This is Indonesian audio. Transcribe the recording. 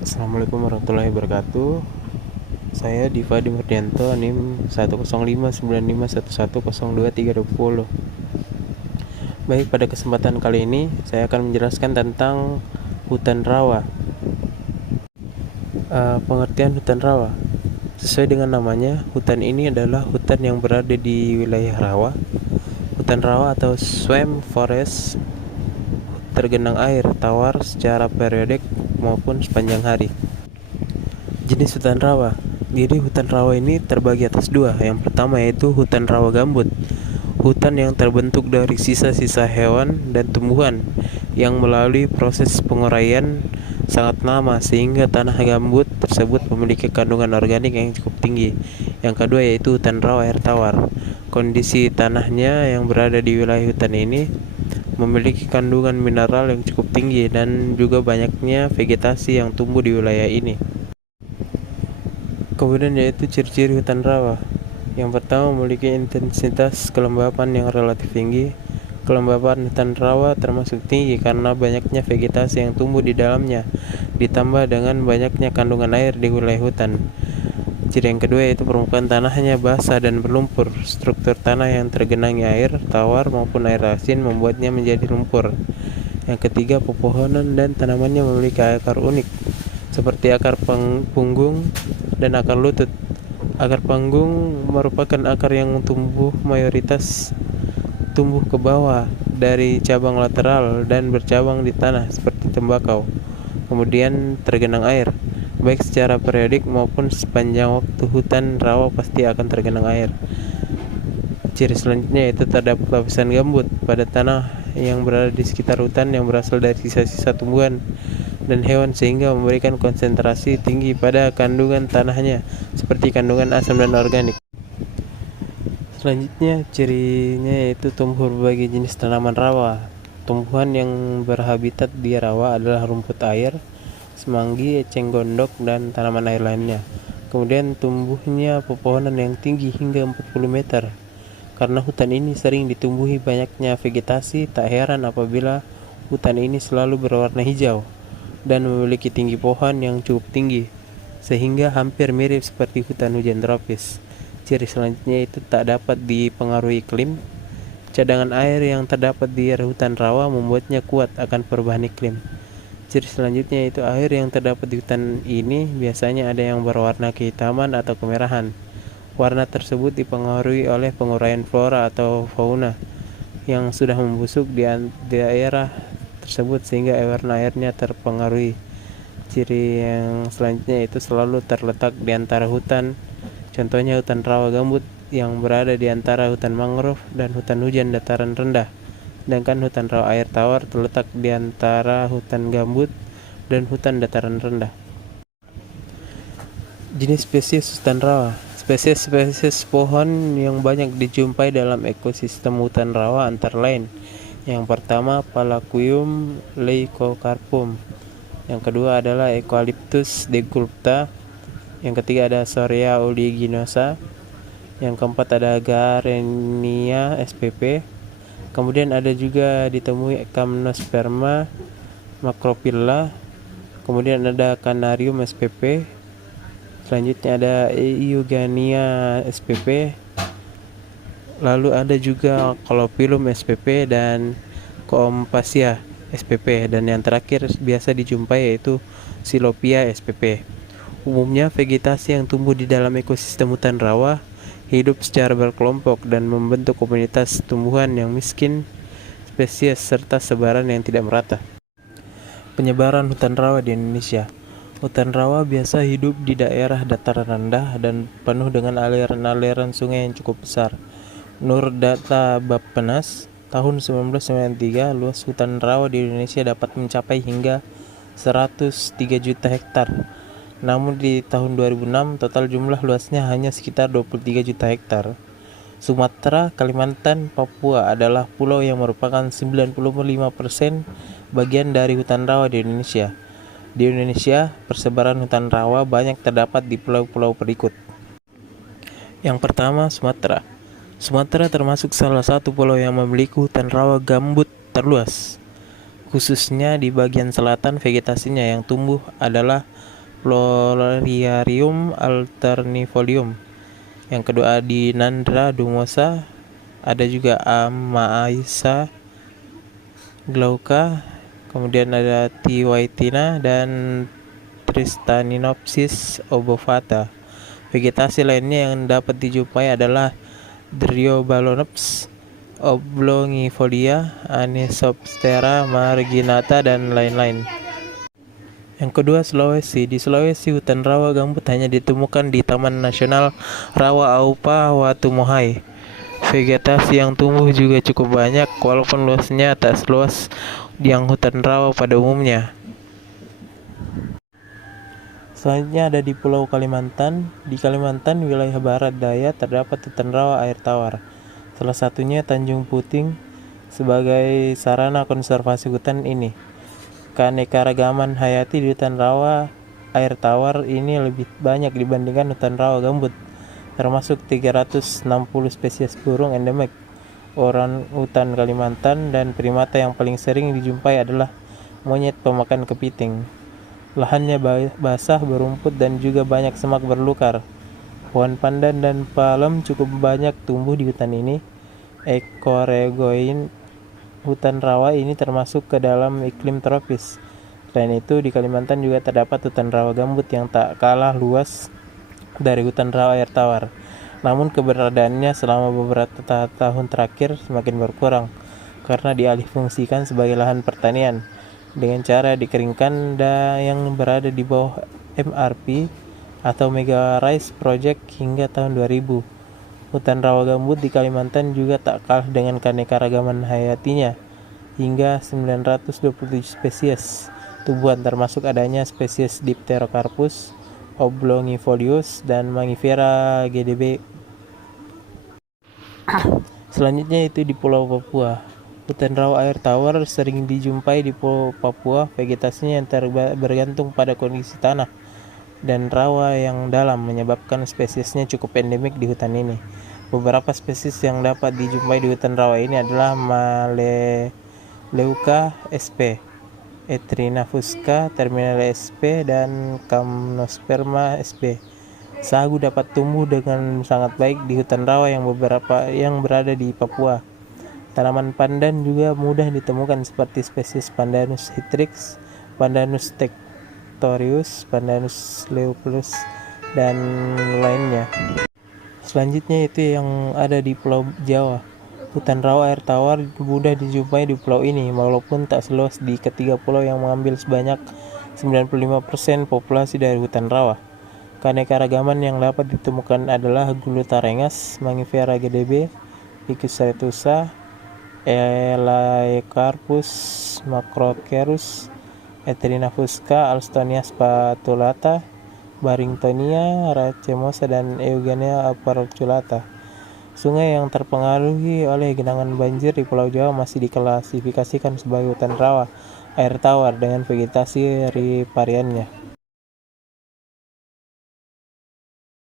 Assalamualaikum warahmatullahi wabarakatuh. Saya Diva Dimardianto, NIM 1059511102320. Baik, pada kesempatan kali ini saya akan menjelaskan tentang hutan rawa. Pengertian hutan rawa. Sesuai dengan namanya, hutan ini adalah hutan yang berada di wilayah rawa. Hutan rawa atau swamp forest tergenang air tawar secara periodik maupun sepanjang hari. Jenis hutan rawa. Jadi hutan rawa ini terbagi atas dua. Yang pertama yaitu hutan rawa gambut. Hutan yang terbentuk dari sisa-sisa hewan dan tumbuhan yang melalui proses penguraian sangat lama sehingga tanah gambut tersebut memiliki kandungan organik yang cukup tinggi. Yang kedua yaitu hutan rawa air tawar. Kondisi tanahnya yang berada di wilayah hutan ini memiliki kandungan mineral yang cukup tinggi dan juga banyaknya vegetasi yang tumbuh di wilayah ini. Kemudian yaitu ciri-ciri hutan rawa. Yang pertama memiliki intensitas kelembapan yang relatif tinggi. Kelembapan hutan rawa termasuk tinggi karena banyaknya vegetasi yang tumbuh di dalamnya, ditambah dengan banyaknya kandungan air di wilayah hutan. Ciri yang kedua yaitu permukaan tanahnya basah dan berlumpur. Struktur tanah yang tergenangi air tawar maupun air asin membuatnya menjadi lumpur. Yang ketiga, pepohonan dan tanamannya memiliki akar unik, seperti akar punggung dan akar lutut. Akar panggung merupakan akar yang mayoritas tumbuh ke bawah dari cabang lateral dan bercabang di tanah seperti tembakau. Kemudian tergenang air, baik secara periodik maupun sepanjang waktu hutan rawa pasti akan tergenang air. Ciri selanjutnya yaitu terdapat lapisan gambut pada tanah yang berada di sekitar hutan yang berasal dari sisa-sisa tumbuhan dan hewan sehingga memberikan konsentrasi tinggi pada kandungan tanahnya seperti kandungan asam dan organik. Selanjutnya cirinya yaitu tumbuh berbagai jenis tanaman rawa. Tumbuhan yang berhabitat di rawa adalah rumput air, semanggi, eceng gondok, dan tanaman air lainnya. Kemudian tumbuhnya pepohonan yang tinggi hingga 40 meter. Karena hutan ini sering ditumbuhi banyaknya vegetasi, tak heran apabila hutan ini selalu berwarna hijau dan memiliki tinggi pohon yang cukup tinggi, sehingga hampir mirip seperti hutan hujan tropis. Ciri selanjutnya itu tak dapat dipengaruhi iklim. Cadangan air yang terdapat di hutan rawa membuatnya kuat akan perubahan iklim. Ciri selanjutnya itu air yang terdapat di hutan ini biasanya ada yang berwarna kehitaman atau kemerahan. Warna tersebut dipengaruhi oleh penguraian flora atau fauna yang sudah membusuk di daerah tersebut sehingga warna airnya terpengaruhi. Ciri yang selanjutnya itu selalu terletak di antara hutan. Contohnya hutan rawa gambut yang berada di antara hutan mangrove dan hutan hujan dataran rendah. Sedangkan hutan rawa air tawar terletak di antara hutan gambut dan hutan dataran rendah. Jenis spesies hutan rawa. Spesies-spesies pohon yang banyak dijumpai dalam ekosistem hutan rawa antara lain. Yang pertama Palaquium leucocarpum. Yang kedua adalah Eucalyptus deculpta. Yang ketiga ada Sorea oliginosa. Yang keempat ada Garenia spp. Kemudian ada juga ditemui Gymnosperma macrophylla. Kemudian ada Canarium spp. Selanjutnya ada Eugenia spp. Lalu ada juga Colophyllum spp dan Compassia spp, dan yang terakhir biasa dijumpai yaitu Silopia spp. Umumnya vegetasi yang tumbuh di dalam ekosistem hutan rawa hidup secara berkelompok dan membentuk komunitas tumbuhan yang miskin, spesies serta sebaran yang tidak merata. Penyebaran hutan rawa di Indonesia. Hutan rawa biasa hidup di daerah dataran rendah dan penuh dengan aliran-aliran sungai yang cukup besar. Menurut data Bappenas, tahun 1993, luas hutan rawa di Indonesia dapat mencapai hingga 103 juta hektar. Namun di tahun 2006, total jumlah luasnya hanya sekitar 23 juta hektar. Sumatera, Kalimantan, Papua adalah pulau yang merupakan 95% bagian dari hutan rawa di Indonesia. Di Indonesia, persebaran hutan rawa banyak terdapat di pulau-pulau berikut. Yang pertama, Sumatera. Sumatera termasuk salah satu pulau yang memiliki hutan rawa gambut terluas. khususnya di bagian selatan. Vegetasinya yang tumbuh adalah Floriarium alternifolium. Yang kedua di Nandra dumosa, ada juga Amaaisa glauca, kemudian ada Tiwaitina dan Tristaninopsis obovata. Vegetasi lainnya yang dapat dijumpai adalah Dryobalonops oblongifolia, Anisoptera marginata, dan lain-lain. Yang kedua, Sulawesi. Di Sulawesi, hutan rawa gambut hanya ditemukan di Taman Nasional Rawa Aupa Watumohai. Vegetasi yang tumbuh juga cukup banyak, walaupun luasnya tak seluas yang hutan rawa pada umumnya. Selanjutnya ada di Pulau Kalimantan. Di Kalimantan, wilayah barat daya, terdapat hutan rawa air tawar. Salah satunya Tanjung Puting sebagai sarana konservasi hutan ini. Keanekaragaman hayati di hutan rawa air tawar ini lebih banyak dibandingkan hutan rawa gambut, termasuk 360 spesies burung endemik, orang hutan Kalimantan, dan primata yang paling sering dijumpai adalah monyet pemakan kepiting. Lahannya basah, berumput, dan juga banyak semak berlukar. Pohon pandan dan palem cukup banyak tumbuh di hutan ini. Ekoregoin hutan rawa ini termasuk ke dalam iklim tropis. Selain itu, di Kalimantan juga terdapat hutan rawa gambut yang tak kalah luas dari hutan rawa air tawar. Namun keberadaannya selama beberapa tahun terakhir semakin berkurang karena dialihfungsikan sebagai lahan pertanian dengan cara dikeringkan yang berada di bawah MRP atau Mega Rice Project hingga tahun 2000. Hutan rawa gambut di Kalimantan juga tak kalah dengan keanekaragaman hayatinya, hingga 927 spesies tumbuhan, termasuk adanya spesies Dipterocarpus oblongifolius dan Mangifera GDB. Selanjutnya itu di Pulau Papua. Hutan rawa air tawar sering dijumpai di Pulau Papua. Vegetasinya yang bergantung pada kondisi tanah dan rawa yang dalam menyebabkan spesiesnya cukup endemik di hutan ini. Beberapa spesies yang dapat dijumpai di hutan rawa ini adalah Maleleuca sp, Etrina fusca, Terminale sp, dan Camnosperma sp. Sagu dapat tumbuh dengan sangat baik di hutan rawa yang berada di Papua. Tanaman pandan juga mudah ditemukan seperti spesies Pandanus hitrix, Pandanus tectorius, Pandanus leopolus, dan lainnya. Selanjutnya itu yang ada di Pulau Jawa. Hutan rawa air tawar mudah dijumpai di pulau ini, walaupun tak seluas di ketiga pulau yang mengambil sebanyak 95% populasi dari hutan rawa. Keanekaragaman yang dapat ditemukan adalah Glutarengas, Mangifera GDB, Ficus retusa, Elaecarpus macrocerus, Etrina fusca, Alstonia spatulata, Barringtonia racemosa, dan Eugenia aperoculata. Sungai yang terpengaruhi oleh genangan banjir di Pulau Jawa masih diklasifikasikan sebagai hutan rawa air tawar dengan vegetasi ripariannya.